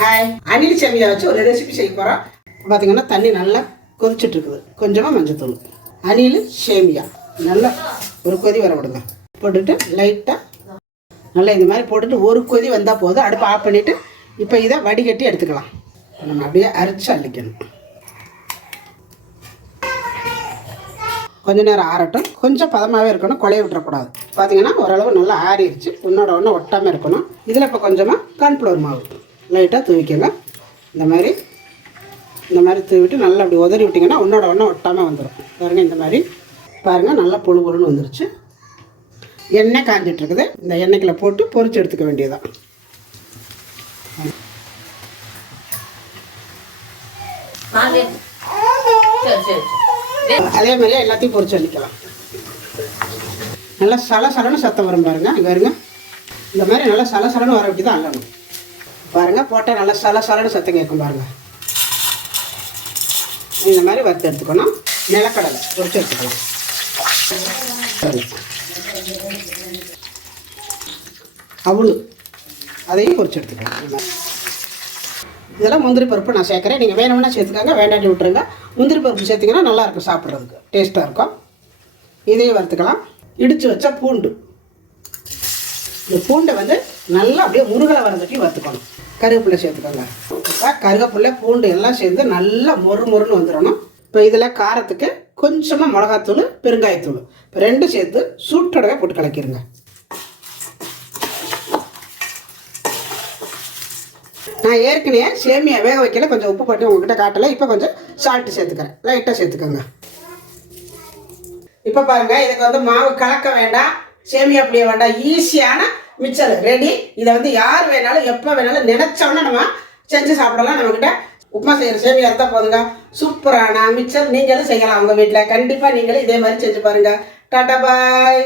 Hi, அணில் சேமியா வச்சு ஒரு ரெசிபி செய்ய போகிறோம். பார்த்தீங்கன்னா தண்ணி நல்லா கொதிச்சுட்டு இருக்குது. கொஞ்சமாக மஞ்சத்தூள், அணில் சேமியா நல்லா ஒரு கொதி வர விடுங்க. போட்டுட்டு லைட்டாக நல்லா இந்த மாதிரி போட்டுட்டு ஒரு கொதி வந்தால் போதும். அடுப்பை ஆஃப் பண்ணிவிட்டு இப்போ இதை வடிகட்டி எடுத்துக்கலாம். நம்ம அப்படியே அரைச்சி அள்ளிக்கணும். கொஞ்ச நேரம் ஆறட்டும். கொஞ்சம் பதமாகவே இருக்கணும், குழைய விட்டுறக்கூடாது. பார்த்தீங்கன்னா ஓரளவு நல்லா ஆறிடுச்சு. ஒன்றோட ஒன்று ஒட்டாமல் இருக்கணும். இதில் இப்போ கொஞ்சமாக கார்ன்ஃப்ளவர் மாவு லைட்டாக தூவிக்கங்க. இந்த மாதிரி தூவிட்டு நல்லா அப்படி உதறி விட்டிங்கன்னா ஒன்றோட ஒன்று ஒட்டாமல் வந்துடும். பாருங்கள், இந்த மாதிரி பாருங்கள், நல்லா புழு புழுன்னு வந்துருச்சு. எண்ணெய் காஞ்சிட்ருக்குது. இந்த எண்ணெய்க்குள்ள போட்டு பொரிச்சு எடுத்துக்க வேண்டியதான். அதே மாதிரியே எல்லாத்தையும் பொரிச்சு அள்ளிக்கலாம். நல்லா சலசலன்னு சத்தம் வரும் பாருங்கள். இங்கே வருங்க, இந்த மாதிரி நல்லா சலசலன்னு வர விட்டு தான் அள்ளணும். பாருங்கள், போட்டால் நல்லா சலசலன்னு சத்தம் கேட்கும் பாருங்கள். இந்த மாதிரி வறுத்து எடுத்துக்கணும். நிலக்கடலை பொரிச்சு எடுத்துக்கலாம். அவளு அதையும் பொரிச்சு எடுத்துக்கலாம். இதெல்லாம் முந்திரி பருப்பு நான் சேர்க்குறேன். நீங்கள் வேணும்னா சேர்த்துக்காங்க, வேண்டாட்டி விட்டுருங்க. முந்திரி பருப்பு சேர்த்திங்கன்னா நல்லாயிருக்கும், சாப்பிட்றதுக்கு டேஸ்ட்டாக இருக்கும். இதையும் வறுத்துக்கலாம். இடித்து வச்ச பூண்டு, இந்த பூண்டை வந்து நல்லா அப்படியே முருகலை வரதுக்கு வறுத்துக்கணும். கருவேப்பிலை சேர்த்துக்கோங்க. இப்போ கருவேப்பிலை பூண்டு எல்லாம் சேர்ந்து நல்லா மொறுன்னு வந்துடணும். இப்போ இதில் காரத்துக்கு கொஞ்சமாக மிளகாத்தூள், பெருங்காயத்தூள் இப்போ ரெண்டும் சேர்த்து சூட்டோடவே போட்டு கலக்கிடுங்க. நான் ஏற்கனவே சேமியா வேக வைக்கல, கொஞ்சம் உப்பு போட்டு உங்ககிட்ட காட்டலை. இப்போ கொஞ்சம் சால்ட்டு சேர்த்துக்கிறேன், லைட்டாக சேர்த்துக்கோங்க. இப்போ பாருங்கள், இதுக்கு வந்து மாவு கலக்க வேண்டாம், சேமியா புளிய வேண்டாம், ஈஸியான மிக்சர் ரெடி. இதை வந்து யார் வேணாலும் எப்போ வேணாலும் நினச்சோன்னா நம்ம செஞ்சு சாப்பிடலாம். நம்மக்கிட்ட உப்புமா செய்கிற சேமியா இருந்தால் போதுங்க. சூப்பரான மிக்சர் நீங்களும் செய்யலாம் உங்கள் வீட்டில். கண்டிப்பாக நீங்களும் இதே மாதிரி செஞ்சு பாருங்கள். டாடா பாய்.